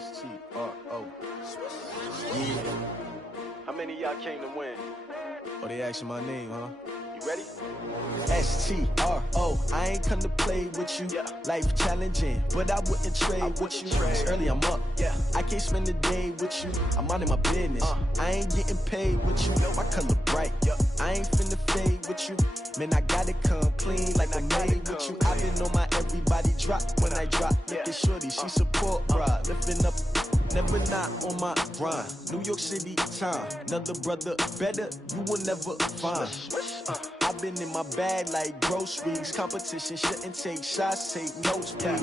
S-T-R-O. Yeah. How many of y'all came to win? Oh, they asking my name, huh? You ready? S-T-R-O. I ain't come to play with you. Yeah. Life challenging, but I wouldn't trade with you. It's early, I'm up. Yeah. I can't spend the day with you. I'm minding my business. I ain't getting paid with you. My color bright. I ain't finna fade with you. Man, I gotta come clean like I made with you. I've been on my everybody drop when I drop. Look at shorty, she support, bruh. Lifting up. Never not on my grind. New York City time. Another brother better, you will never find. I've been in my bag like groceries. Competition shouldn't take shots, take notes, please.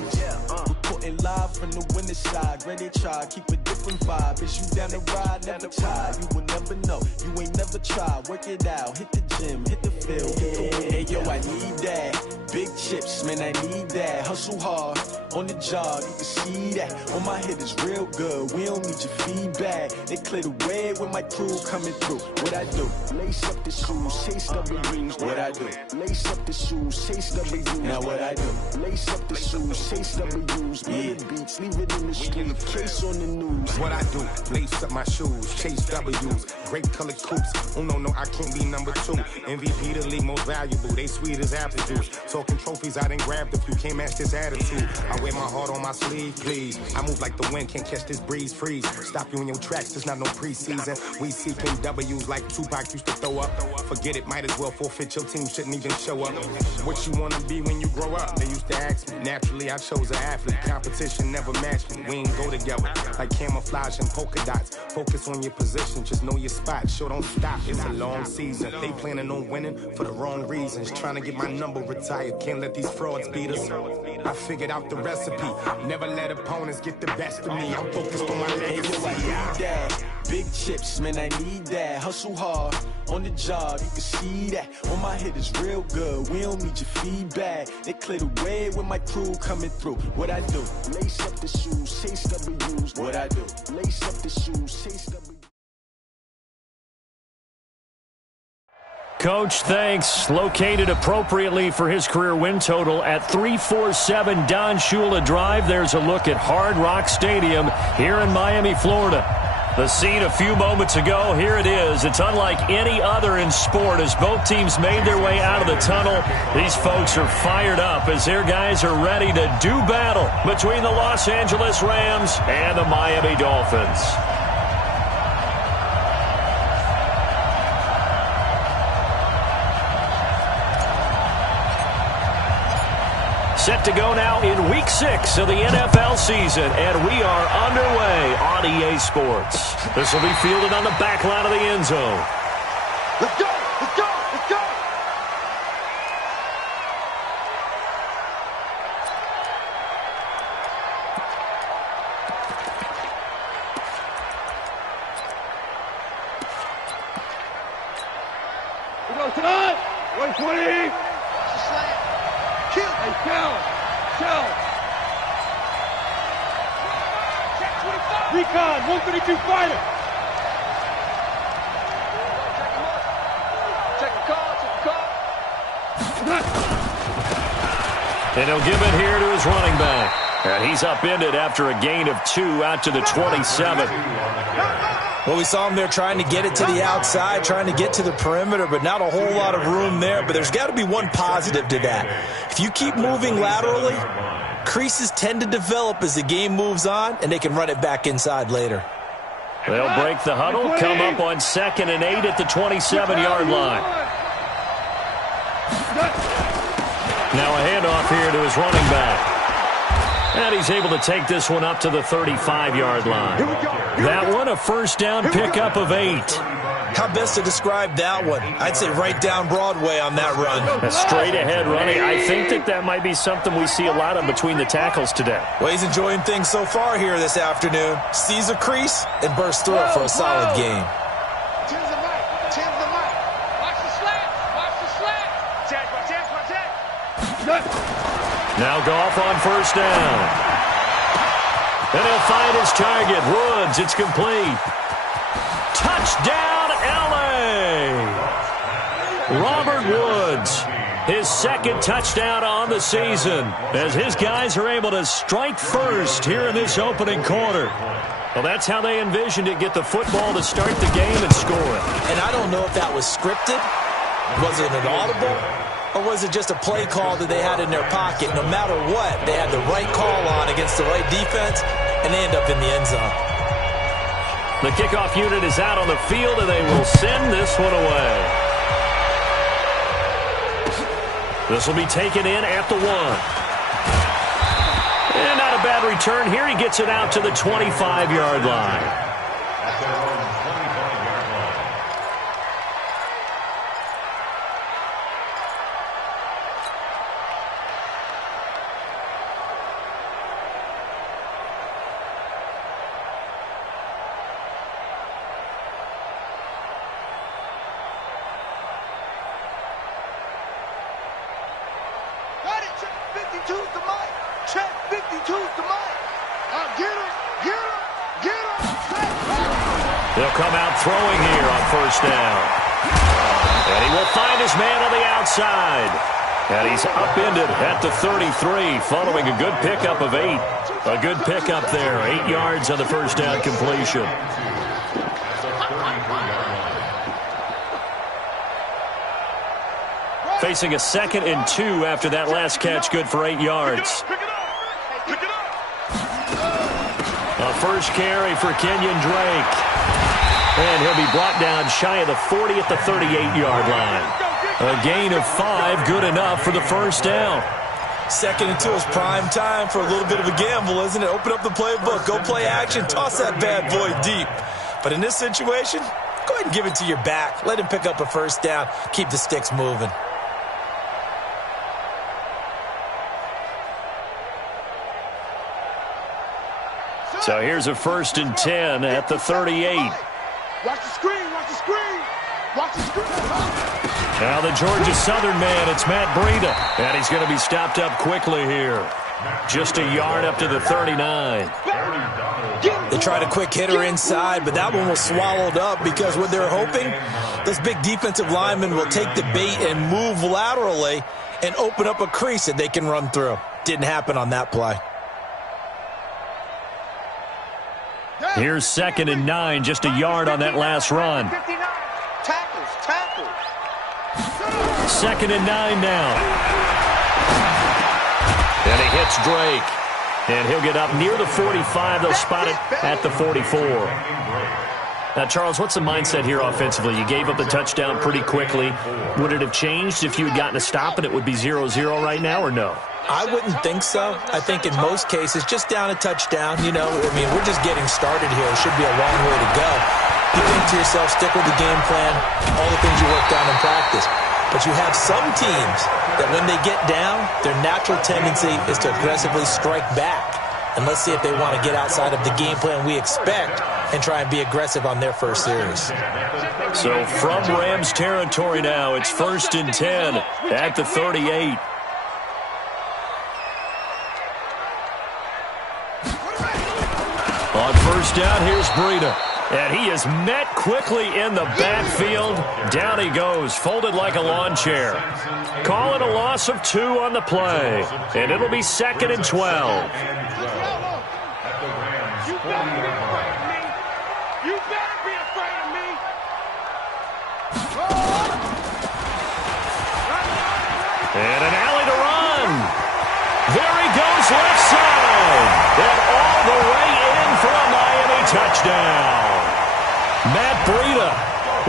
Reporting live from the winning side. Ready to try, keep a different vibe. Is you down the ride, never tired. You will never know, you ain't never tried. Work it out, hit the gym, hit the field, hit the win. Hey yo, I need that. Big chips, man, I need that. Hustle hard, on the job, you can see that. On my head is real good, we don't need your feedback. They clear the way when my crew coming through. What I do? Lace up the shoes, chase W's. What I do? Lace up the shoes, chase W's. Now what I do? Lace up the shoes, chase W's. Million beats, leave it in the street, case on the news. What I do? Lace up my shoes, chase W's. Great colored coops. Oh no, I can't be number 2. MVP the league most valuable. They sweet as apple juice. Talking trophies, I done grabbed a few. Can't match this attitude. I wear my heart on my sleeve, please. I move like the wind, can't catch this breeze, freeze. Stop you in your tracks, there's not no preseason. We seeking W's like Tupac used to throw up. Forget it, might as well forfeit. Your team shouldn't even show up. What you wanna be when you grow up? They used to ask me. Naturally, I chose an athlete. Competition never matched me. We ain't go together like camouflage and polka dots. Focus on your position, just know your spot. Sure, don't stop. It's a long season. They planning on winning for the wrong reasons. Trying to get my number retired. Can't let these frauds beat us. I figured out the recipe. Never let opponents get the best of me. I'm focused on my legacy. I need that. Big chips, man, I need that. Hustle hard, on the job, you can see that. On my head is real good, we don't need your feedback. They clear the way when my crew coming through. What I do? Lace up the shoes, chase W's. What I do? Lace up the shoes, chase W's. Coach, thanks. Located appropriately for his career win total at 347 Don Shula Drive. There's a look at Hard Rock Stadium here in Miami, Florida. The scene a few moments ago, here it is. It's unlike any other in sport as both teams made their way out of the tunnel. These folks are fired up as their guys are ready to do battle between the Los Angeles Rams and the Miami Dolphins. Set to go now in Week 6 of the NFL season, and we are underway on EA Sports. This will be fielded on the back line of the end zone. Let's go! Let's go! Let's go! We go tonight! 120! Hey, Cal! Recon, 132 fighter! Check the call. And he'll give it here to his running back. And he's upended after a gain of 2 out to the 27. Well, we saw him there trying to get it to the outside, trying to get to the perimeter, but not a whole lot of room there. But there's got to be one positive to that. If you keep moving laterally, creases tend to develop as the game moves on, and they can run it back inside later. They'll break the huddle, come up on 2nd and 8 at the 27-yard line. Now a handoff here to his running back. And he's able to take this one up to the 35-yard line. That one, a first down pickup of 8. How best to describe that one? I'd say right down Broadway on that run. A straight ahead running. I think that might be something we see a lot of between the tackles today. Well, he's enjoying things so far here this afternoon. Sees a crease and bursts through it for a solid game. To the right. Watch the slant. Check. Now Goff on first down. And he'll find his target. Woods, it's complete. Touchdown, L.A. Robert Woods his second touchdown on the season, as his guys are able to strike first here in this opening quarter. Well, that's how they envisioned it, get the football to start the game and score it. And I don't know if that was scripted, was it an audible, or was it just a play call that they had in their pocket? No matter what, they had the right call on against the right defense, and they end up in the end zone. The kickoff unit is out on the field, and they will send this one away. This will be taken in at the 1. And not a bad return here. He gets it out to the 25-yard line. They'll come out throwing here on first down. And he will find his man on the outside. And he's upended at the 33 following a good pickup of 8. A good pickup there. 8 yards on the first down completion. Facing a 2nd and 2 after that last catch, good for 8 yards. A first carry for Kenyon Drake. And he'll be brought down shy of the 40 at the 38-yard line. A gain of 5, good enough for the first down. 2nd and 2 is prime time for a little bit of a gamble, isn't it? Open up the playbook, go play action, toss that bad boy deep. But in this situation, go ahead and give it to your back. Let him pick up a first down, keep the sticks moving. So here's a 1st and 10 at the 38. Watch the screen, watch the screen, watch the screen. Now the Georgia Southern man, it's Matt Breida. And he's going to be stopped up quickly here. Just a yard up to the 39. They tried a quick hitter inside, but that one was swallowed up because what they're hoping, those big defensive linemen will take the bait and move laterally and open up a crease that they can run through. Didn't happen on that play. Here's 2nd and 9, just a yard on that last run. Tackles. 2nd and 9 now. And he hits Drake. And he'll get up near the 45. They'll spot it at the 44. Now, Charles, what's the mindset here offensively? You gave up the touchdown pretty quickly. Would it have changed if you had gotten a stop and it would be 0-0 right now, or no? I wouldn't think so. I think in most cases, just down a touchdown, you know, I mean, we're just getting started here. It should be a long way to go. You think to yourself, stick with the game plan, all the things you worked on in practice. But you have some teams that when they get down, their natural tendency is to aggressively strike back. And let's see if they want to get outside of the game plan we expect and try and be aggressive on their first series. So from Rams territory now, it's 1st and 10 at the 38. On first down, here's Breida. And he is met quickly in the backfield. Down he goes, folded like a lawn chair. Call it a loss of 2 on the play. And it'll be 2nd and 12. You better be afraid of me. And an alley to run. There he goes, left side. And all the way in for a Miami touchdown. Matt Breida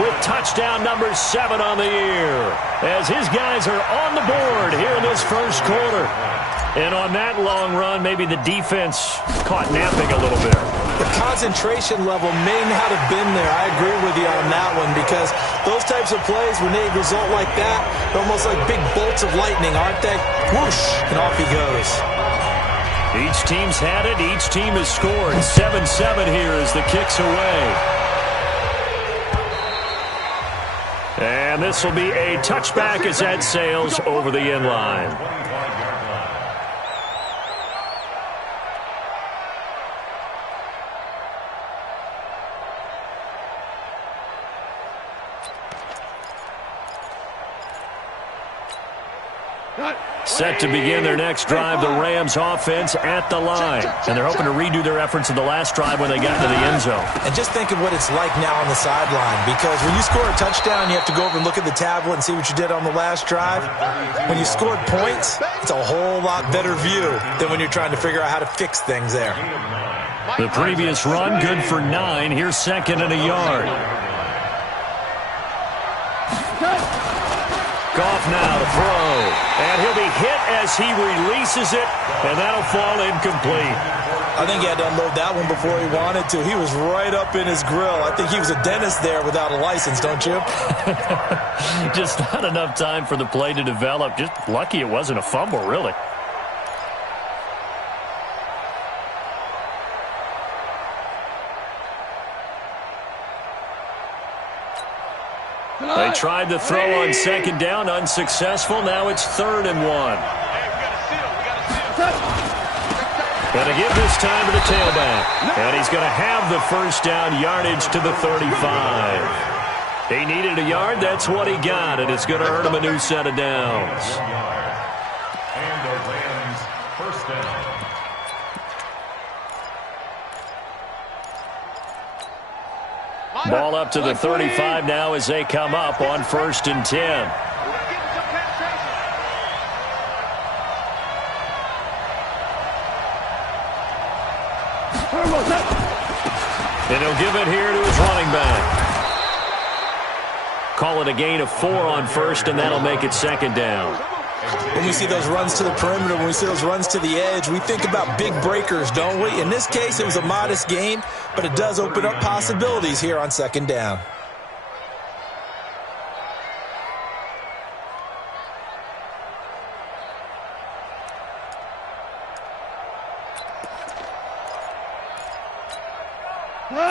with touchdown number 7 on the year, as his guys are on the board here in this first quarter. And on that long run, maybe the defense caught napping a little bit. The concentration level may not have been there. I agree with you on that one, because those types of plays, when they result like that, they're almost like big bolts of lightning, aren't they? Whoosh, and off he goes. Each team's had it. Each team has scored. 7-7 here as the kick's away. And this will be a touchback as that sails over the end line. Set to begin their next drive, the Rams offense at the line. And they're hoping to redo their efforts of the last drive when they got into the end zone. And just think of what it's like now on the sideline, because when you score a touchdown, you have to go over and look at the tablet and see what you did on the last drive. When you scored points, it's a whole lot better view than when you're trying to figure out how to fix things there. The previous run, good for 9. Here's second and a yard. Goff now to throw. And he'll be hit as he releases it, and that'll fall incomplete. I think he had to unload that one before he wanted to. He was right up in his grill. I think he was a dentist there without a license, don't you? Just not enough time for the play to develop. Just lucky it wasn't a fumble, really. They tried to throw on second down, unsuccessful. Now it's 3rd and 1. Going to give this time to the tailback. And he's going to have the first down, yardage to the 35. He needed a yard. That's what he got, and it's going to earn him a new set of downs. And the Rams first down. Ball up to the 35 now as they come up on 1st and 10. And he'll give it here to his running back. Call it a gain of 4 on 1st, and that'll make it 2nd down. When we see those runs to the perimeter, when we see those runs to the edge, we think about big breakers, don't we? In this case, it was a modest gain, but it does open up possibilities here on 2nd down.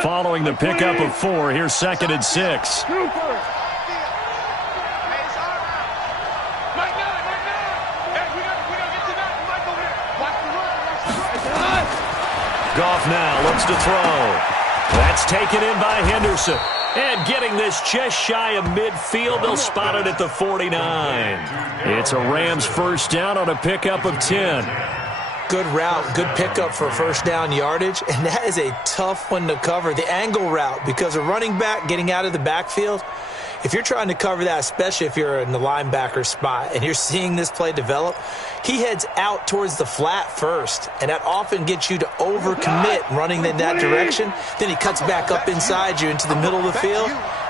Following the pickup of 4, here's 2nd and 6. Goff now looks to throw. That's taken in by Henderson. And getting this just shy of midfield, they'll spot it at the 49. It's a Rams first down on a pickup of 10. Good route, good pickup for first down yardage, and that is a tough one to cover, the angle route, because a running back getting out of the backfield, if you're trying to cover that, especially if you're in the linebacker spot and you're seeing this play develop, he heads out towards the flat first, and that often gets you to overcommit running in that direction. Then he cuts back up inside you into the middle of the field.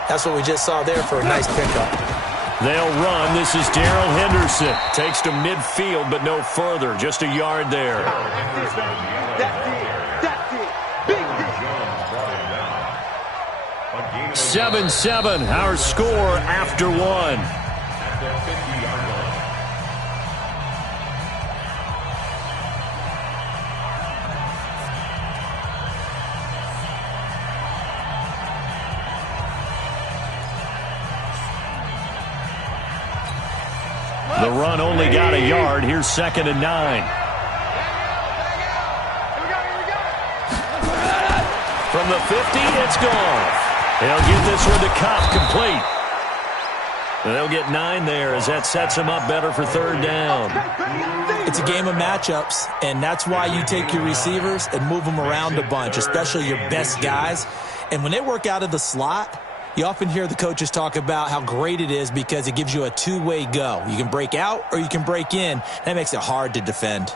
That's what we just saw there for a nice pickup. They'll run. This is Darrell Henderson. Takes to midfield, but no further. Just a yard there. 7-7, our score after 1. The run only got a yard. Here's 2nd and 9. From the 50, it's gone. They'll get this one to Kopp, complete. They'll get 9 there as that sets them up better for 3rd down. It's a game of matchups, and that's why you take your receivers and move them around a bunch, especially your best guys. And when they work out of the slot, you often hear the coaches talk about how great it is because it gives you a two-way go. You can break out or you can break in. That makes it hard to defend.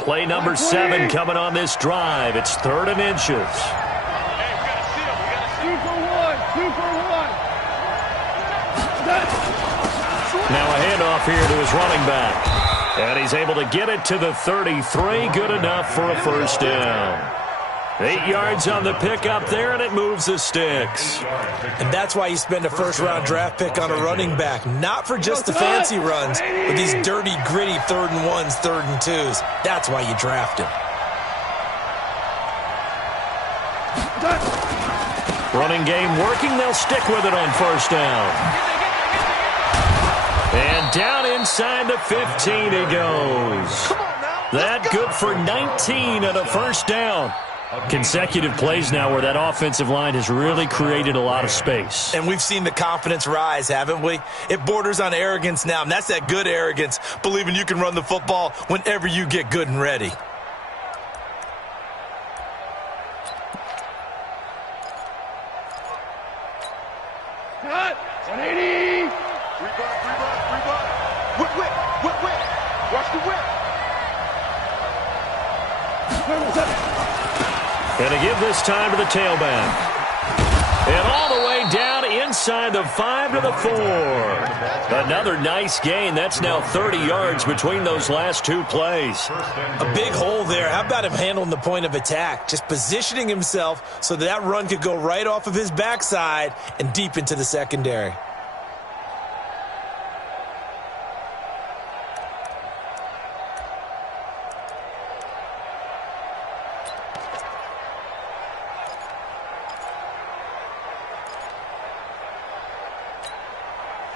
Play number 7 coming on this drive. It's 3rd and inches. Now a handoff here to his running back. And he's able to get it to the 33. Good enough for a first down. 8 yards on the pickup there, and it moves the sticks. And that's why you spend a first-round draft pick on a running back. Not for just the fancy runs, but these dirty, gritty 3rd and 1s, 3rd and 2s. That's why you draft him. Running game working. They'll stick with it on first down. And down inside the 15 he goes. That good for 19 and a first down. Consecutive plays now where that offensive line has really created a lot of space. And we've seen the confidence rise, haven't we? It borders on arrogance now, and that's that good arrogance, believing you can run the football whenever you get good and ready. Cut! 180! Whip. Watch the whip. Going to give this time to the tailback. And all the way down inside the 5 to the 4. Another nice gain. That's now 30 yards between those last two plays. A big hole there. How about him handling the point of attack? Just positioning himself so that run could go right off of his backside and deep into the secondary.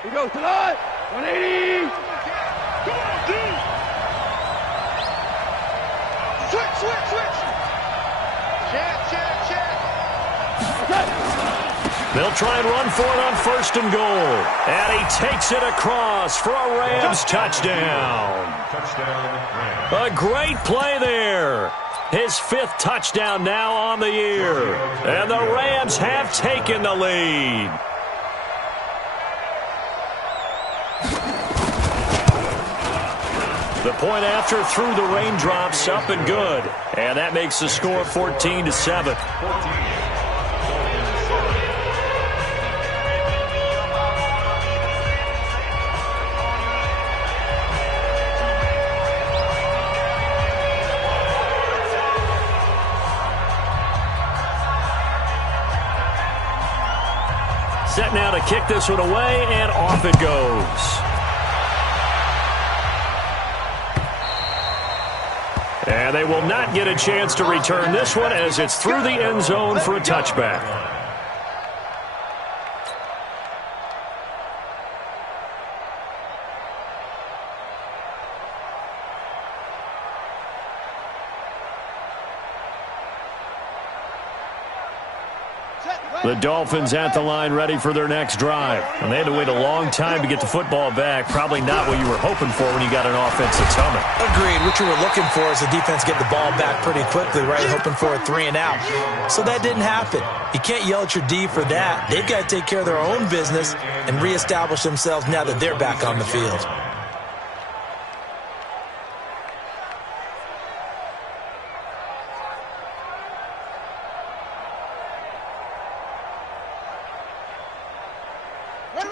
He goes to the 180. Come on, dude. Switch. Check. Okay. They'll try and run for it on 1st and goal. And he takes it across for a Rams touchdown. A great play there. His 5th touchdown now on the year. And the Rams have taken the lead. The point after through the raindrops, up and good. And that makes the score 14-7. Set now to kick this one away, and off it goes. And they will not get a chance to return this one as it's through the end zone for a touchback. The Dolphins at the line ready for their next drive. And they had to wait a long time to get the football back. Probably not what you were hoping for when you got an offense that's humming. Agreed. What you were looking for is the defense get the ball back pretty quickly, right? Hoping for a 3 and out. So that didn't happen. You can't yell at your D for that. They've got to take care of their own business and reestablish themselves now that they're back on the field.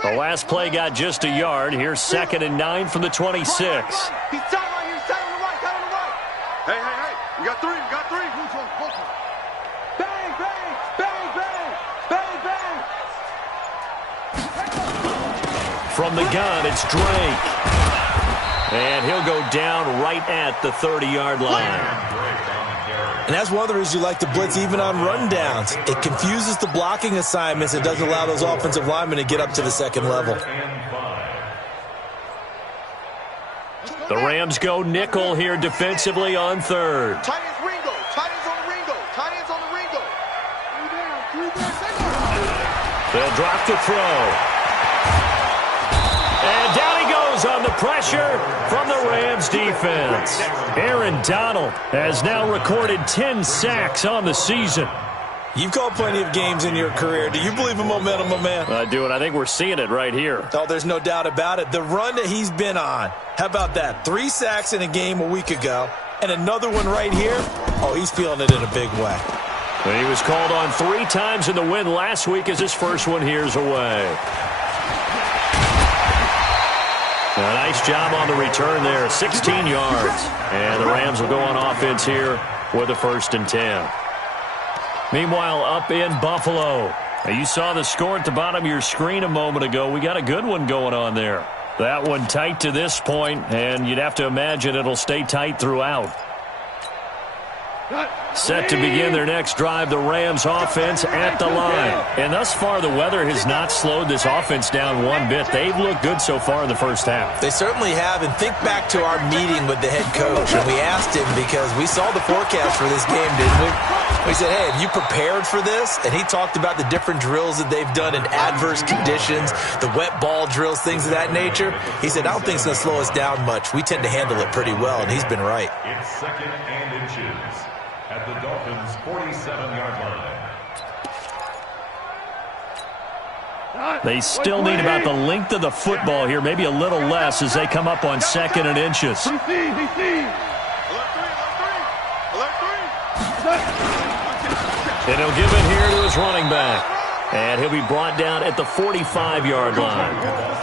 The last play got just a yard. Here's 2nd and 9 from the 26. He's tight right here. He's tight on the right. Hey. We got 3. Bang. From the gun, it's Drake. And he'll go down right at the 30-yard line. And that's one of the reasons you like to blitz even on rundowns. It confuses the blocking assignments. It doesn't allow those offensive linemen to get up to the second level. The Rams go nickel here defensively on 3rd. Tight ends Ringo. Tight ends on the Ringo. 3 down. They'll drop the throw. And down he goes on the pressure from the Rams defense. Aaron Donald has now recorded 10 sacks on the season. You've called plenty of games in your career. Do you believe in momentum, my man? I do, and I think we're seeing it right here. Oh, there's no doubt about it. The run that he's been on. How about that? 3 sacks in a game a week ago, and another one right here. Oh, he's feeling it in a big way. And he was called on 3 times in the win last week as his first one here's away. A nice job on the return there, 16 yards. And the Rams will go on offense here with a 1st and 10. Meanwhile, up in Buffalo. Now, you saw the score at the bottom of your screen a moment ago. We got a good one going on there. That one tight to this point, and you'd have to imagine it'll stay tight throughout. Set to begin their next drive, the Rams offense at the line. And thus far, the weather has not slowed this offense down one bit. They've looked good so far in the first half. They certainly have. And think back to our meeting with the head coach. And we asked him because we saw the forecast for this game, didn't we? We said, hey, have you prepared for this? And he talked about the different drills that they've done in adverse conditions, the wet ball drills, things of that nature. He said, I don't think it's going to slow us down much. We tend to handle it pretty well, and he's been right. It's 2nd and inches at the Dolphins' 47-yard line. They still need about the length of the football here, maybe a little less as they come up on 2nd and inches. And he'll give it here to his running back. And he'll be brought down at the 45-yard line.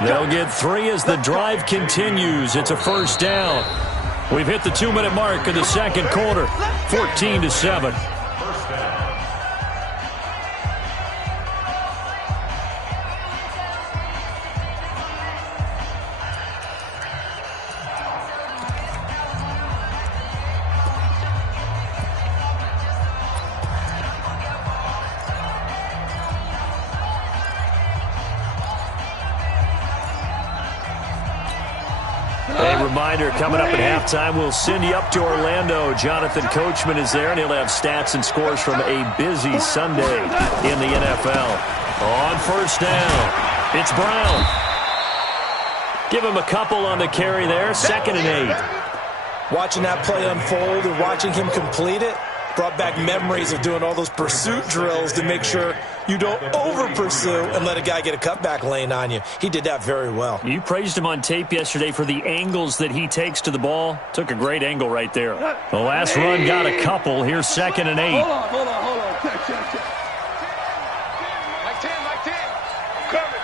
They'll get 3 as the drive continues. It's a first down. We've hit the 2-minute mark of the second quarter, 14-7. First down. A reminder, coming up at halftime, we'll send you up to Orlando. Jonathan Coachman is there, and he'll have stats and scores from a busy Sunday in the NFL. On first down, it's Brown. Give him a couple on the carry there, 2nd and 8. Watching that play unfold and watching him complete it brought back memories of doing all those pursuit drills to make sure you don't over-pursue and let a guy get a cutback lane on you. He did that very well. You praised him on tape yesterday for the angles that he takes to the ball. Took a great angle right there. The last run got a couple. Here's 2nd and 8. Hold on. Check. Like 10. Coming.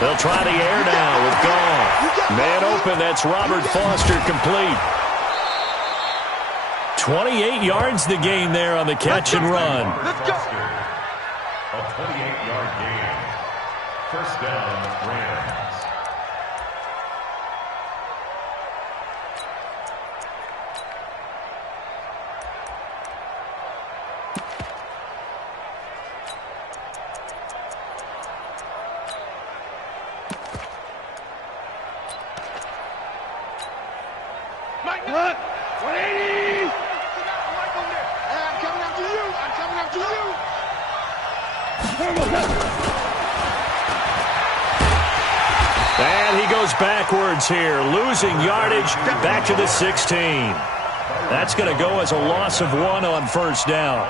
They'll try the air now with Gall. Man open, that's Robert Foster, complete. 28 yards the gain there on the catch and run. Let's go. A 28-yard gain. First down, Rams. Mike, 180. I'm coming after you. And he goes backwards here, losing yardage back to the 16. That's going to go as a loss of 1 on first down.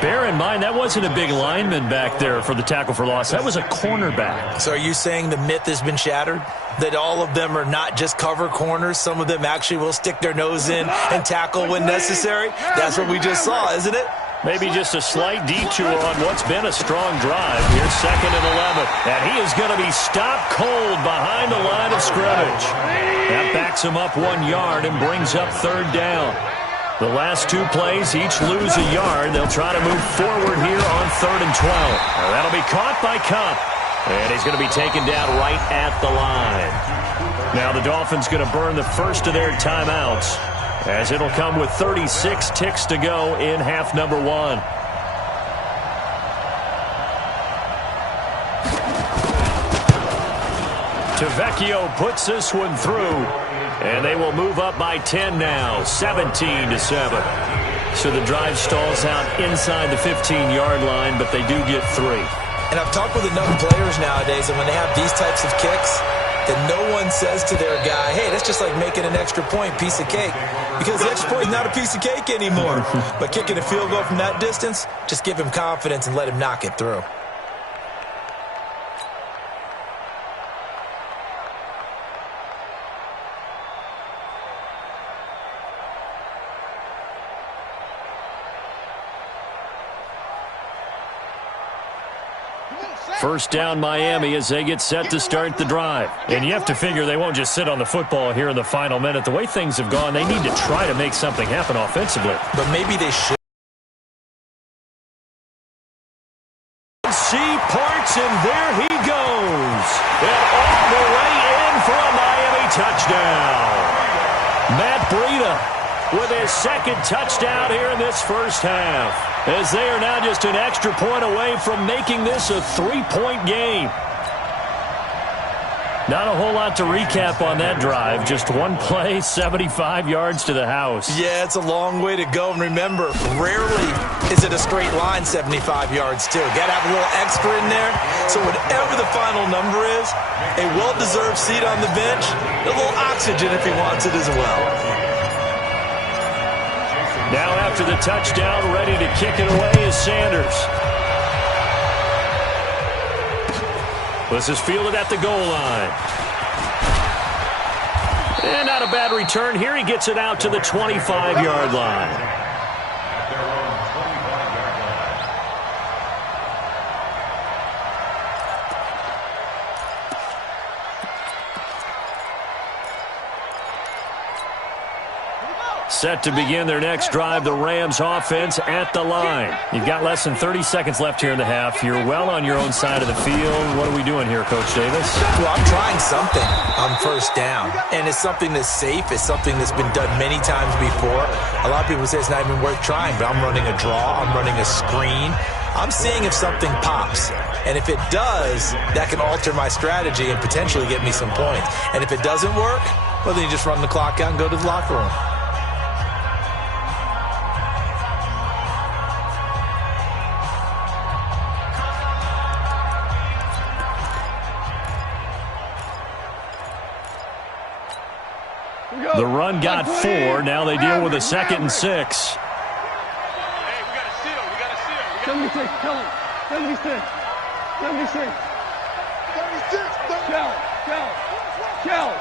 Bear in mind, that wasn't a big lineman back there for the tackle for loss. That was a cornerback. So are you saying the myth has been shattered? That all of them are not just cover corners? Some of them actually will stick their nose in and tackle when necessary? That's what we just saw, isn't it? Maybe just a slight detour on what's been a strong drive. Here's 2nd and 11. And he is going to be stopped cold behind the line of scrimmage. That backs him up 1 yard and brings up 3rd down. The last 2 plays each lose a yard. They'll try to move forward here on 3rd and 12. Now that'll be caught by Cup. And he's going to be taken down right at the line. Now the Dolphins going to burn the first of their timeouts, as it'll come with 36 ticks to go in half number 1. Tavecchio puts this one through, and they will move up by 10 now, 17-7. So the drive stalls out inside the 15-yard line, but they do get 3. And I've talked with enough players nowadays, and when they have these types of kicks, that no one says to their guy, hey, that's just like making an extra point, piece of cake. Because the extra point is not a piece of cake anymore. But kicking a field goal from that distance, just give him confidence and let him knock it through. First down Miami as they get set to start the drive. And you have to figure they won't just sit on the football here in the final minute. The way things have gone, they need to try to make something happen offensively. But maybe they should. See parts, and there he goes. And all the way in for a Miami touchdown. Matt Breida with his second touchdown here in this first half, as they are now just an extra point away from making this a 3-point game. Not a whole lot to recap on that drive. Just one play, 75 yards to the house. Yeah, it's a long way to go. And remember, rarely is it a straight line 75 yards, too. Got to have a little extra in there. So whatever the final number is, a well-deserved seat on the bench, a little oxygen if he wants it as well. Now after the touchdown, ready to kick it away is Sanders. This is fielded at the goal line. And not a bad return here. He gets it out to the 25-yard line. Set to begin their next drive, the Rams offense at the line. You've got less than 30 seconds left here in the half. You're well on your own side of the field. What are we doing here, Coach Davis? Well, I'm trying something on first down, and it's something that's safe. It's something that's been done many times before. A lot of people say it's not even worth trying, but I'm running a draw. I'm running a screen. I'm seeing if something pops. And if it does, that can alter my strategy and potentially get me some points. And if it doesn't work, well, then you just run the clock out and go to the locker room. The run got 4. Now they deal with a 2nd and 6. Hey, we got to seal. We got to seal. 76, tell him. 76. 76. 76. Shell.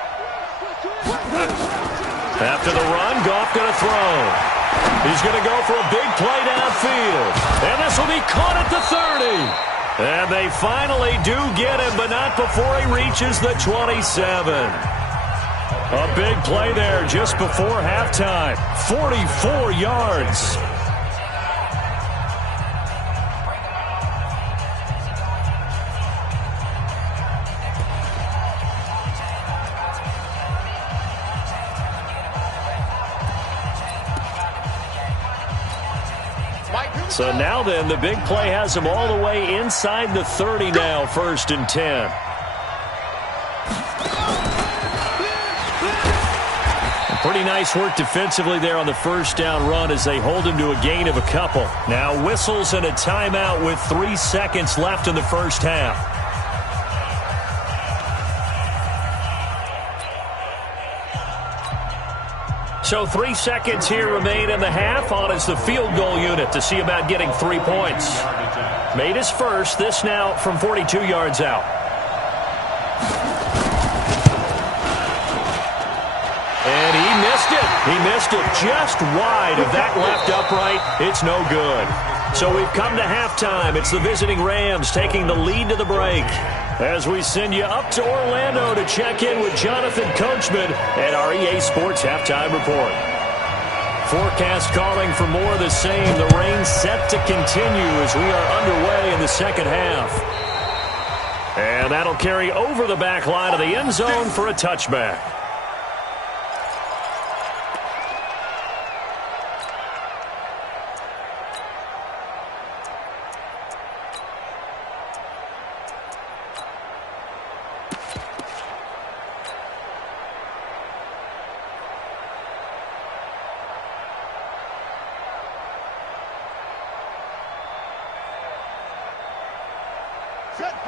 After the run, Goff going to throw. He's going to go for a big play downfield. And this will be caught at the 30. And they finally do get him, but not before he reaches the 27. A big play there just before halftime. 44 yards. So now then, the big play has him all the way inside the 30 now, 1st and 10. Pretty nice work defensively there on the first down run as they hold him to a gain of a couple. Now whistles and a timeout with 3 seconds left in the first half. So 3 seconds here remain in the half. On is the field goal unit to see about getting 3 points. Made his first. This now from 42 yards out. And he missed it. He missed it just wide of that left upright. It's no good. So we've come to halftime. It's the visiting Rams taking the lead to the break. As we send you up to Orlando to check in with Jonathan Coachman at our EA Sports Halftime Report. Forecast calling for more of the same. The rain set to continue as we are underway in the second half. And that'll carry over the back line of the end zone for a touchback.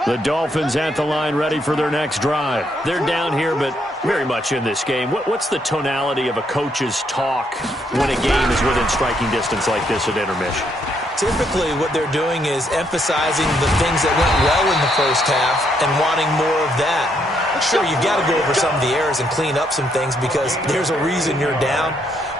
The Dolphins at the line ready for their next drive. They're down here, but very much in this game. What's the tonality of a coach's talk when a game is within striking distance like this at intermission? Typically, what they're doing is emphasizing the things that went well in the first half and wanting more of that. Sure, you've got to go over some of the errors and clean up some things because there's a reason you're down.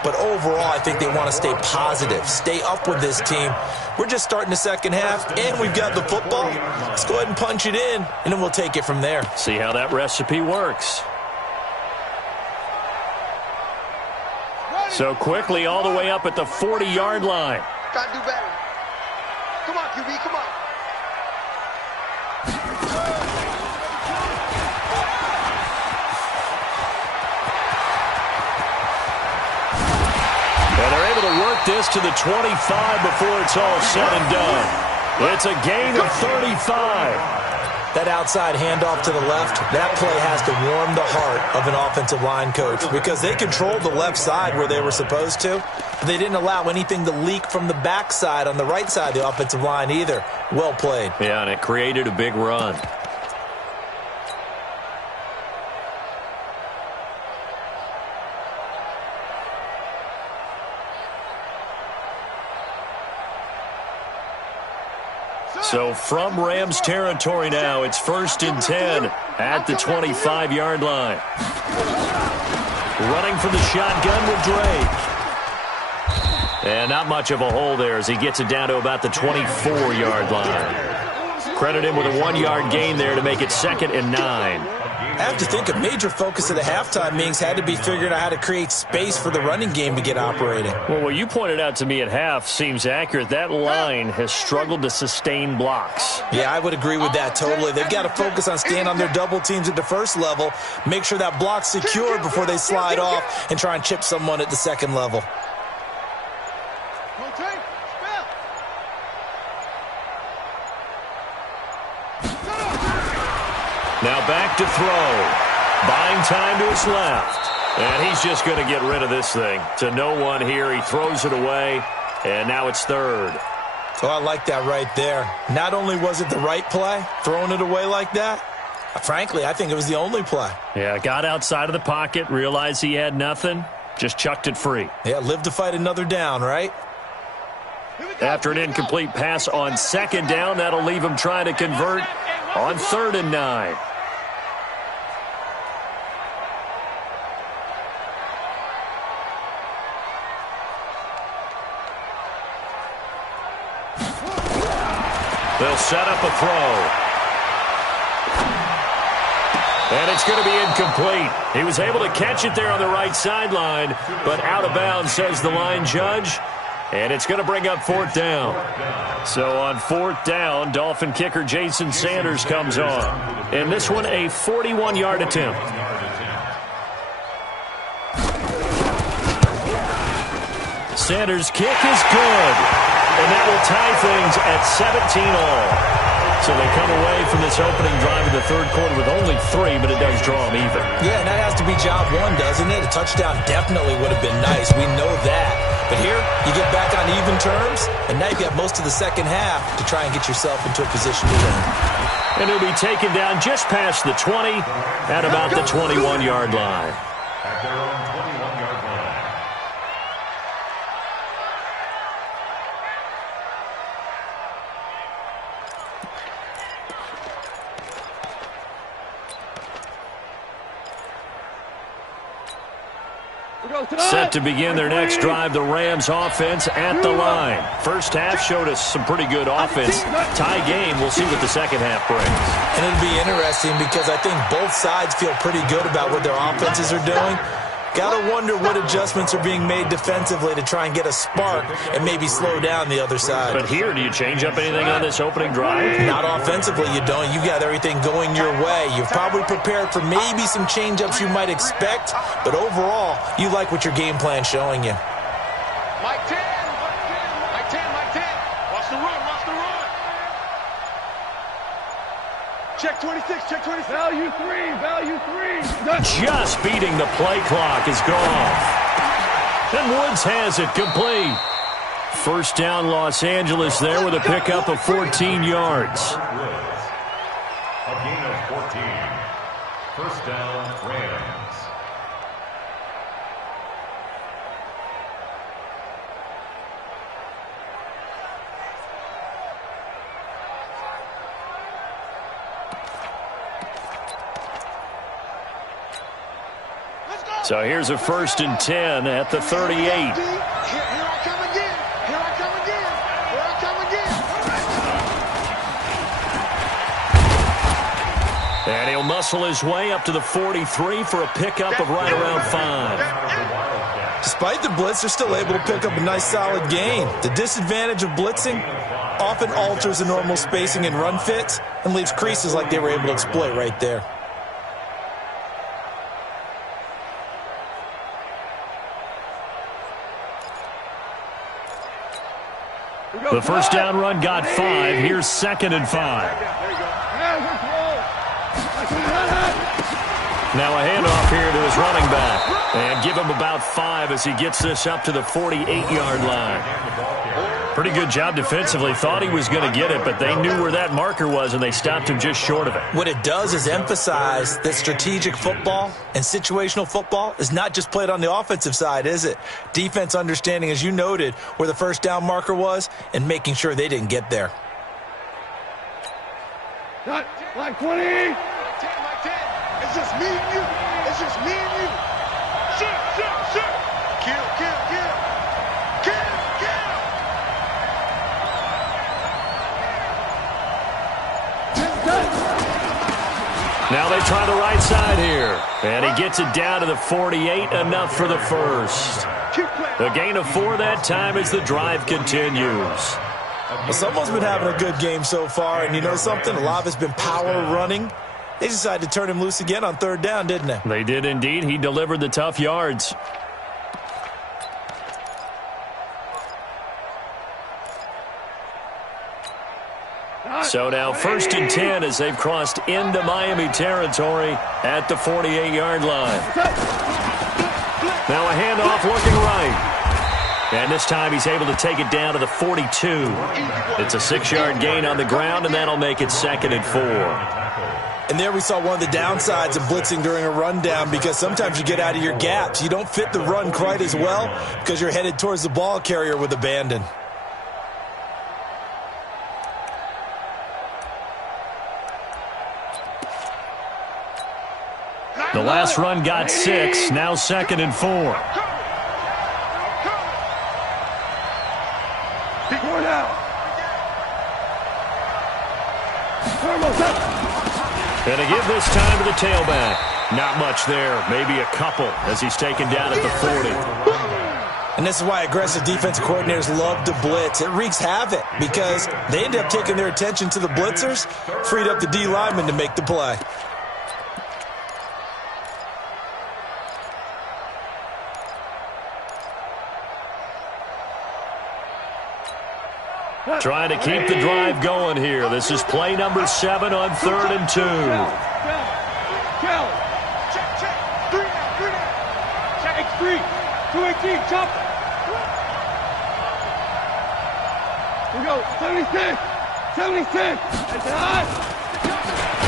But overall, I think they want to stay positive, stay up with this team. We're just starting the second half, and we've got the football. Let's go ahead and punch it in, and then we'll take it from there. See how that recipe works. So quickly all the way up at the 40-yard line. Got to do better. Come on, QB, come on. this to the 25 before it's all said and done. It's a gain of 35. That outside handoff to the left, that play has to warm the heart of an offensive line coach because they controlled the left side where they were supposed to. But they didn't allow anything to leak from the backside on the right side of the offensive line either. Well played. Yeah, and it created a big run. So from Rams territory now, it's 1st and 10 at the 25-yard line. Running from the shotgun with Drake. And not much of a hole there as he gets it down to about the 24-yard line. Credit him with a 1-yard gain there to make it 2nd and 9. I have to think a major focus of the halftime meetings had to be figuring out how to create space for the running game to get operating. Well, what you pointed out to me at half seems accurate. That line has struggled to sustain blocks. Yeah, I would agree with that totally. They've got to focus on staying on their double teams at the first level, make sure that block's secured before they slide off and try and chip someone at the second level. Now back to throw. Buying time to his left. And he's just going to get rid of this thing. To no one here. He throws it away. And now it's 3rd. So I like that right there. Not only was it the right play, throwing it away like that, frankly, I think it was the only play. Yeah, got outside of the pocket, realized he had nothing, just chucked it free. Yeah, live to fight another down, right? After an incomplete pass on 2nd down, that'll leave him trying to convert on 3rd and 9. They'll set up a throw. And it's going to be incomplete. He was able to catch it there on the right sideline, but out of bounds, says the line judge. And it's going to bring up 4th down. So on 4th down, Dolphin kicker Jason Sanders comes on. And this one, a 41-yard attempt. Sanders' kick is good. And that will tie things at 17 all. So they come away from this opening drive in the 3rd quarter with only 3, but it does draw them even. Yeah, and that has to be job 1, doesn't it? A touchdown definitely would have been nice. We know that. But here, you get back on even terms, and now you've got most of the second half to try and get yourself into a position to win. And he'll be taken down just past the 20 at about the 21-yard line. At their own 21-yard line. Set to begin their next drive, the Rams offense at the line. First half showed us some pretty good offense. Tie game, we'll see what the second half brings. And it'll be interesting because I think both sides feel pretty good about what their offenses are doing. Got to wonder what adjustments are being made defensively to try and get a spark and maybe slow down the other side. But here, do you change up anything on this opening drive? Not offensively, you don't. You got everything going your way. You've probably prepared for maybe some change-ups you might expect, but overall, you like what your game plan's showing you. Mike 10. Mike 10. Mike 10. Watch the run. Watch the run. Check 26. Check 26. Value 3. Value 3. Just beating the play clock is gone. And Woods has it complete. First down, Los Angeles there with a pickup of 14 yards. A gain of 14. First down, Rams. So here's a 1st and 10 at the 38. Here I come again. Here I come again. Here I come again. And he'll muscle his way up to the 43 for a pickup of right around 5. Despite the blitz, they're still able to pick up a nice solid gain. The disadvantage of blitzing often alters the normal spacing and run fits and leaves creases like they were able to exploit right there. The first down run got 5. Here's 2nd and 5. Now a handoff here to his running back. And give him about 5 as he gets this up to the 48-yard line. Pretty good job defensively. Thought he was going to get it, but they knew where that marker was, and they stopped him just short of it. What it does is emphasize that strategic football and situational football is not just played on the offensive side, is it? Defense understanding, as you noted, where the first down marker was and making sure they didn't get there. Like 20. It's just me and you. It's just me and you. Shoot. Kill. Now they try the right side here. And he gets it down to the 48, enough for the first. The gain of 4 that time as the drive continues. Well, someone's been having a good game so far, and you know something? A lot of it's been power running. They decided to turn him loose again on 3rd down, didn't they? They did indeed. He delivered the tough yards. So now 1st and 10 as they've crossed into Miami territory at the 48-yard line. Now a handoff looking right. And this time he's able to take it down to the 42. It's a 6-yard gain on the ground, and that'll make it 2nd and 4. And there we saw one of the downsides of blitzing during a rundown, because sometimes you get out of your gaps. You don't fit the run quite as well because you're headed towards the ball carrier with abandon. The last run got 6, now 2nd and 4. And to give this time to the tailback. Not much there, maybe a couple as he's taken down at the 40. And this is why aggressive defensive coordinators love to blitz. It wreaks havoc because they end up taking their attention to the blitzers, freed up the D lineman to make the play. Trying to keep the drive going here. This is play number 7 on 3rd and 2. Check. 3 down. Check X3. 218. Chop. We go. 76. That's hot.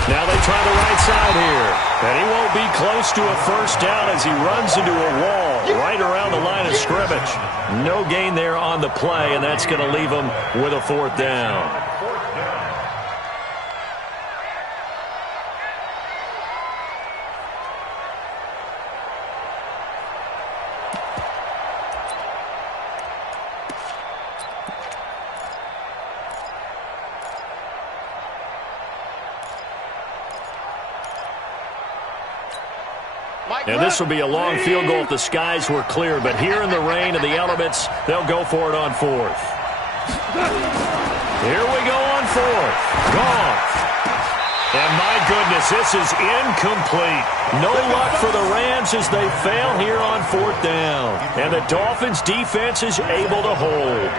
Now they try the right side here. And he won't be close to a first down as he runs into a wall right around the line of scrimmage. No gain there on the play, and that's going to leave him with a 4th down. And this will be a long field goal if the skies were clear. But here in the rain and the elements, they'll go for it on 4th. Here we go on 4th. Gone. And my goodness, this is incomplete. No luck for the Rams as they fail here on 4th down. And the Dolphins defense is able to hold.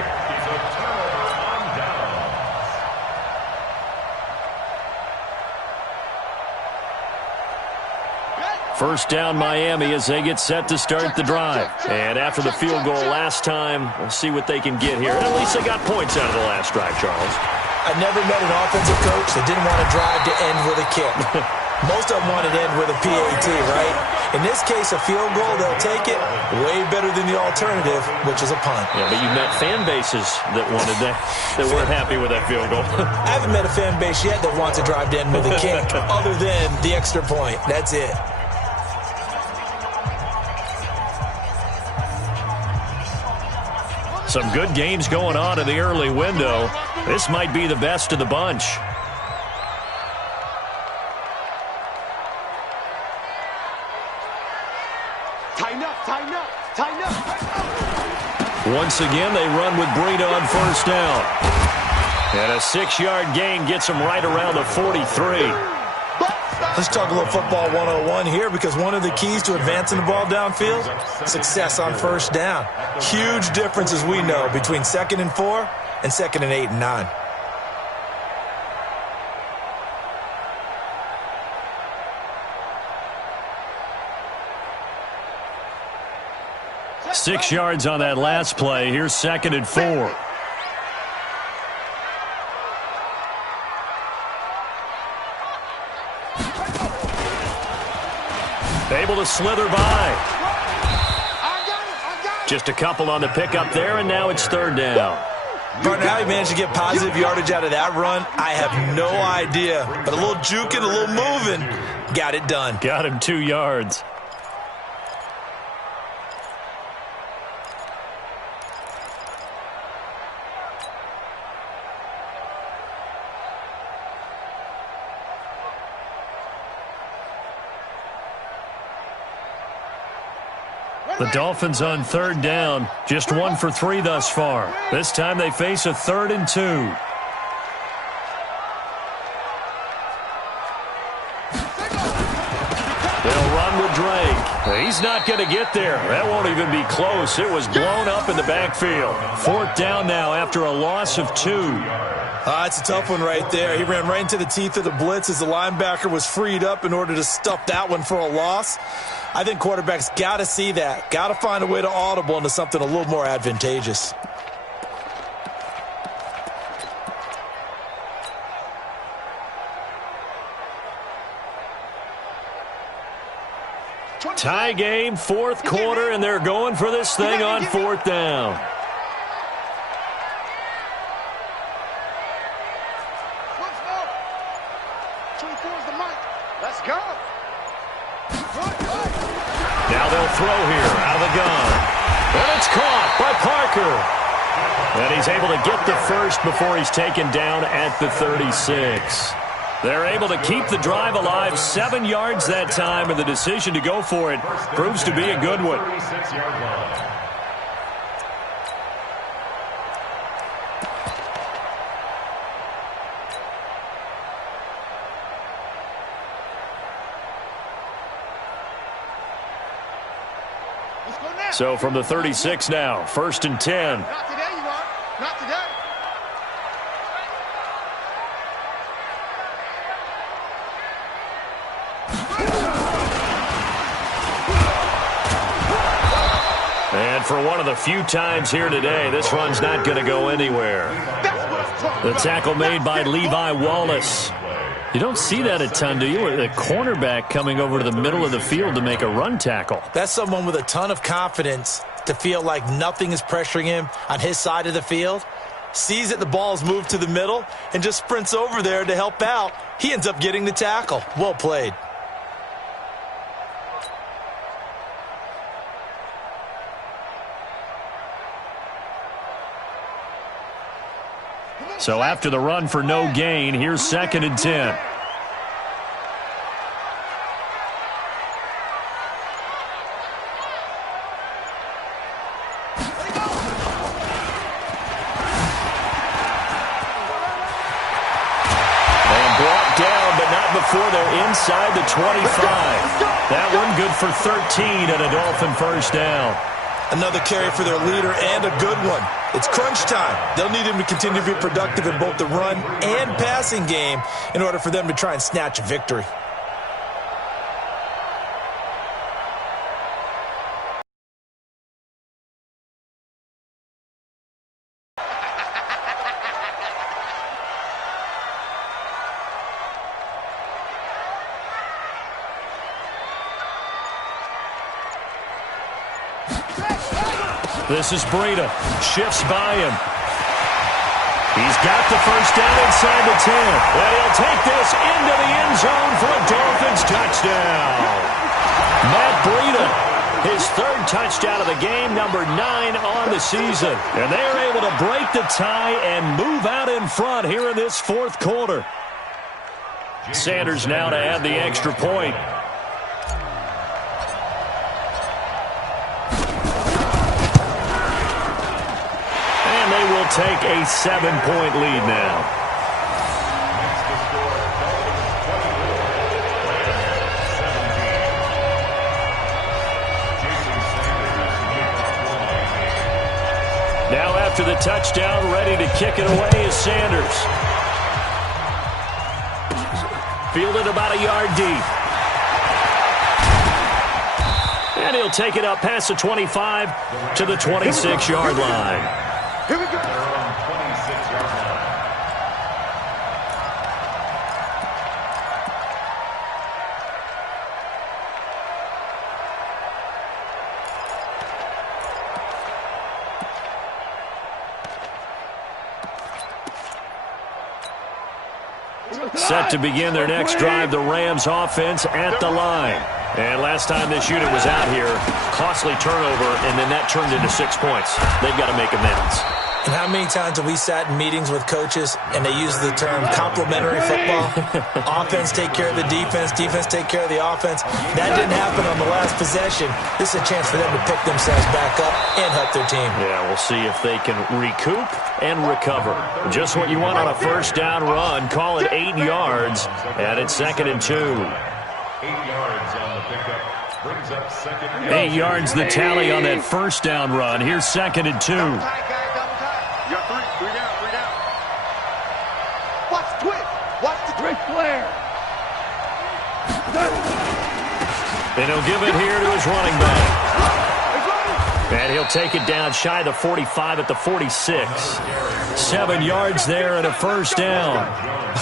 First down Miami as they get set to start the drive. And after the field goal last time, we'll see what they can get here. And at least they got points out of the last drive, Charles. I've never met an offensive coach that didn't want to drive to end with a kick. Most of them want to end with a PAT, right? In this case, a field goal, they'll take it way better than the alternative, which is a punt. Yeah, but you've met fan bases that wanted that weren't happy with that field goal. I haven't met a fan base yet that wants to drive to end with a kick other than the extra point. That's it. Some good games going on in the early window. This might be the best of the bunch. Tighten up. Once again, they run with Breida on first down. And a 6-yard gain gets them right around the 43. Let's talk a little football 101 here, because one of the keys to advancing the ball downfield, success on first down. Huge difference, as we know, between 2nd and 4 and 2nd and 8 and 9. Six yards on that last play. Here's 2nd and 4. Able to slither by. Just a couple on the pickup there, and now it's 3rd down. Partner, how he managed to get positive yardage out of that run, I have no idea. But a little juking, a little moving, got it done. Got him 2 yards. The Dolphins on 3rd down, just 1 for 3 thus far. This time they face a 3rd and 2. They'll run with Drake. He's not going to get there. That won't even be close. It was blown up in the backfield. 4th down now after a loss of 2. It's a tough one right there. He ran right into the teeth of the blitz as the linebacker was freed up in order to stuff that one for a loss. I think quarterbacks got to see that. Got to find a way to audible into something a little more advantageous. Tie game, 4th quarter, and they're going for this thing on 4th down. Let's go. Now they'll throw here out of the gun. And it's caught by Parker. And he's able to get the first before he's taken down at the 36. They're able to keep the drive alive, 7 yards that time, and the decision to go for it proves to be a good one. So from the 36 now, 1st and 10. Not today, you are. Not today. And for one of the few times here today, this run's not going to go anywhere. The tackle made by Levi Wallace. You don't see that a ton, do you? The cornerback coming over to the middle of the field to make a run tackle. That's someone with a ton of confidence to feel like nothing is pressuring him on his side of the field. Sees that the ball's moved to the middle and just sprints over there to help out. He ends up getting the tackle. Well played. So after the run for no gain, here's 2nd and 10. And brought down, but not before they're inside the 25. That one good for 13 and a Dolphin first down. Another carry for their leader and a good one. It's crunch time. They'll need him to continue to be productive in both the run and passing game in order for them to try and snatch a victory. This is Breida. Shifts by him. He's got the first down inside the 10. And he'll take this into the end zone for a Dolphins touchdown. Matt Breida, his 3rd touchdown of the game, number 9 on the season. And they're able to break the tie and move out in front here in this 4th quarter. Sanders now to add the extra point. They will take a 7-point lead now. Now after after the touchdown. Ready to kick it away is Sanders. Fielded about a yard deep. And he'll take it up past the 25 to the 26-yard line. Here we go. Set to begin their next drive, the Rams offense at the line. And last time this unit was out here, costly turnover, and then that turned into 6 points. They've got to make amends. And how many times have we sat in meetings with coaches and they use the term complementary football? Offense take care of the defense, defense take care of the offense. That didn't happen on the last possession. This is a chance for them to pick themselves back up and help their team. Yeah, we'll see if they can recoup and recover. Just what you want on a first down run. Call it 8 yards, and it's 2nd and 2. 8 yards on the pickup. Brings up 2nd. 8 yards the tally on that first down run. Here's 2nd and 2. You got three down. Watch the twist. Watch the twist. Flair. And he'll give it here to his running back. And he'll take it down shy of the 45 at the 46. 7 yards there and a first down.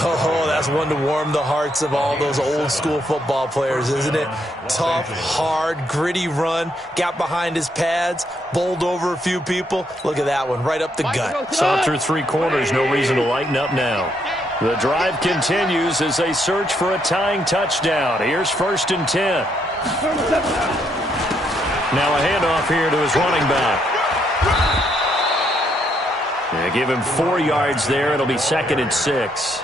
Oh, that's one to warm the hearts of all those old school football players, isn't it? Tough, hard, gritty run. Got behind his pads, bowled over a few people. Look at that one, right up the gut. Saw through 3 quarters, no reason to lighten up now. The drive continues as they search for a tying touchdown. Here's 1st and 10. Now a handoff here to his running back. Yeah, give him 4 yards there. It'll be 2nd and 6.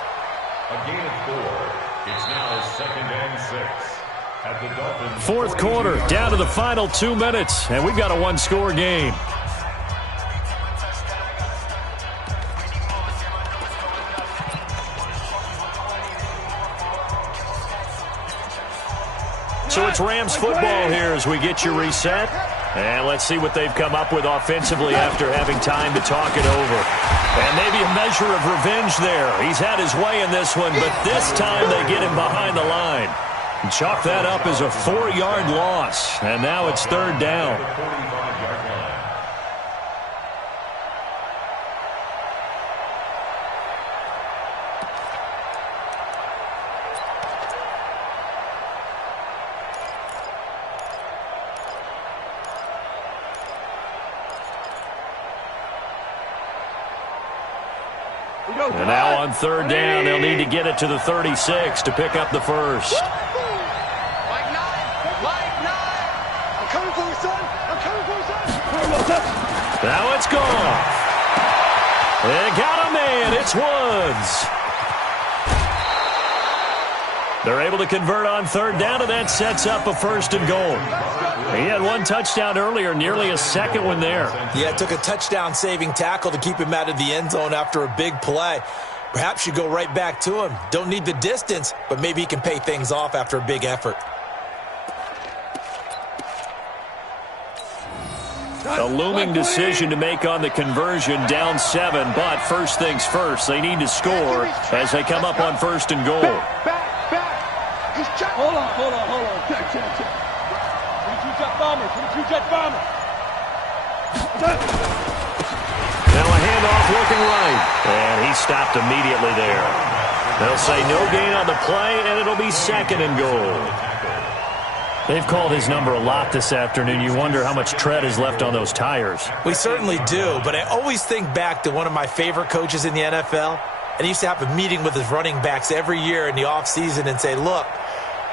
A gain of 4. It's now 2nd and 6. At the Dolphins. 4th quarter, down to the final 2 minutes, and we've got a 1-score game. So it's Rams football here as we get you reset. And let's see what they've come up with offensively after having time to talk it over. And maybe a measure of revenge there. He's had his way in this one, but this time they get him behind the line. And chalk that up as a 4-yard loss. And now it's 3rd down. And now on 3rd down, they'll need to get it to the 36 to pick up the first. Like nine. I'm coming for you, son. Now it's gone. They got a man. It's Woods. They're able to convert on 3rd down, and that sets up a 1st and goal. He had 1 touchdown earlier, nearly a 2nd one there. Yeah, it took a touchdown-saving tackle to keep him out of the end zone after a big play. Perhaps you go right back to him. Don't need the distance, but maybe he can pay things off after a big effort. A looming decision to make on the conversion, down 7, but first things first, they need to score as they come up on 1st and goal. Back. Hold on. Check. 22-jet bomber. Now a handoff looking right, and he stopped immediately there. They'll say no gain on the play, and it'll be 2nd and goal. They've called his number a lot this afternoon. You wonder how much tread is left on those tires. We certainly do, but I always think back to one of my favorite coaches in the NFL, and he used to have a meeting with his running backs every year in the offseason and say, look,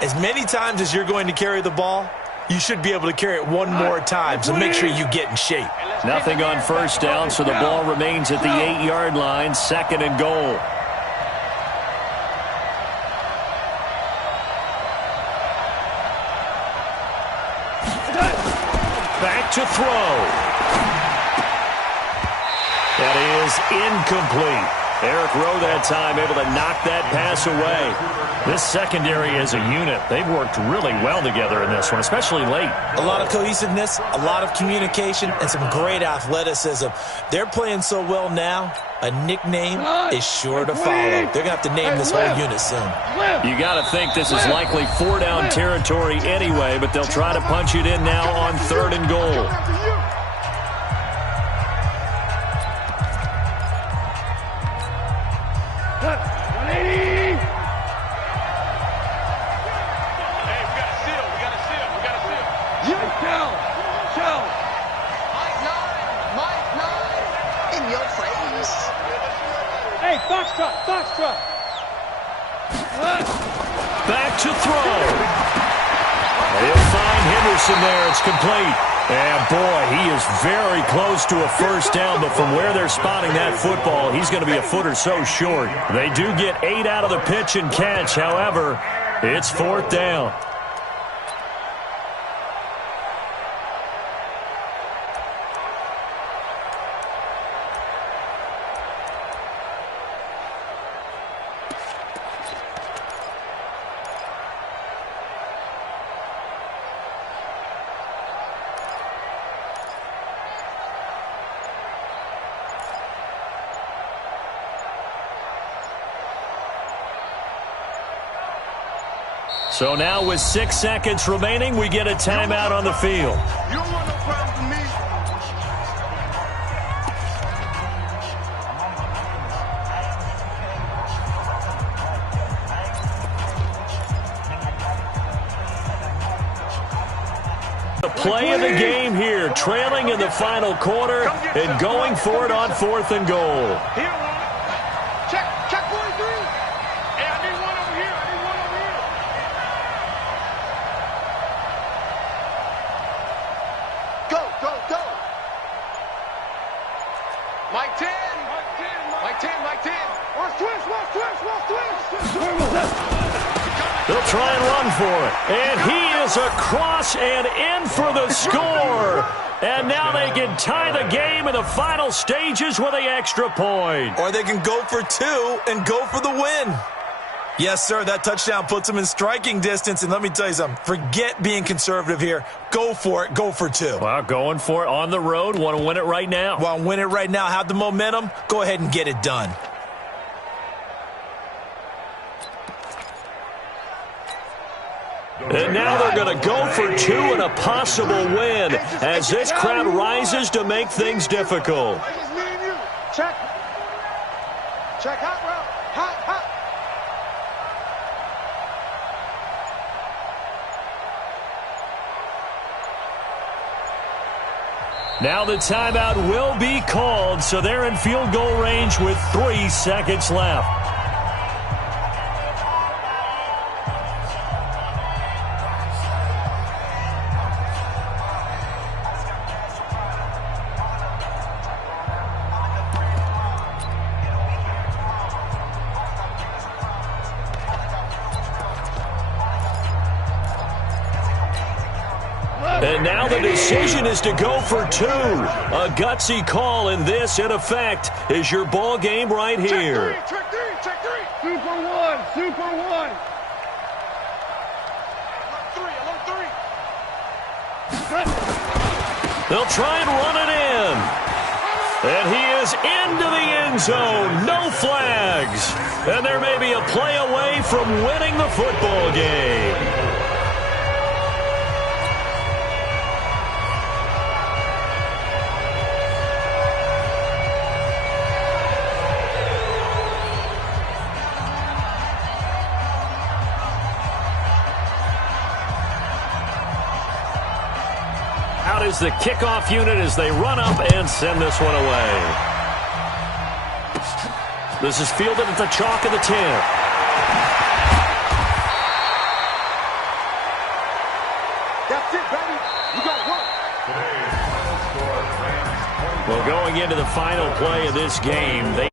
as many times as you're going to carry the ball, you should be able to carry it one more time, so make sure you get in shape. Nothing on 1st down, so the ball remains at the 8-yard line, 2nd and goal. Back to throw. That is incomplete. Eric Rowe that time able to knock that pass away. This secondary as a unit, they've worked really well together in this one, especially late. A lot of cohesiveness, a lot of communication, and some great athleticism. They're playing so well now, a nickname is sure to follow. They're going to have to name this whole unit soon. You got to think this is likely 4-down territory anyway, but they'll try to punch it in now on 3rd and goal. Back to throw. He'll find Henderson there. It's complete. And, boy, he is very close to a first down, but from where they're spotting that football, he's going to be a foot or so short. They do get 8 out of the pitch and catch. However, it's 4th down. So now with 6 seconds remaining, we get a timeout on the field. You don't want no problem with me. The play of the game here, trailing in the final quarter and going for it on 4th and goal. Here, check 43. Hey, I need one over here. Go. Mike 10. Mike 10. Watch twist. They'll try and run for it. And he is across and in for the score. And now they can tie the game in the final stages with the extra point. Or they can go for 2 and go for the win. Yes, sir, that touchdown puts them in striking distance. And let me tell you something, forget being conservative here. Go for it, go for 2. Well, going for it on the road. Want to win it right now. Want to win it right now, have the momentum, go ahead and get it done. And now they're going to go for 2 and a possible win as this crowd rises to make things difficult. It's me and you. Check hot route. Hot. Now the timeout will be called, so they're in field goal range with 3 seconds left. And now the decision is to go for 2. A gutsy call, and this, in effect, is your ball game right here. Check three. Super one. Alert three. They'll try and run it in. And he is into the end zone. No flags. And there may be a play away from winning the football game. Out is the kickoff unit as they run up and send this one away. This is fielded at the chalk of the 10. That's it, baby. You got work. Well, going into the final play of this game,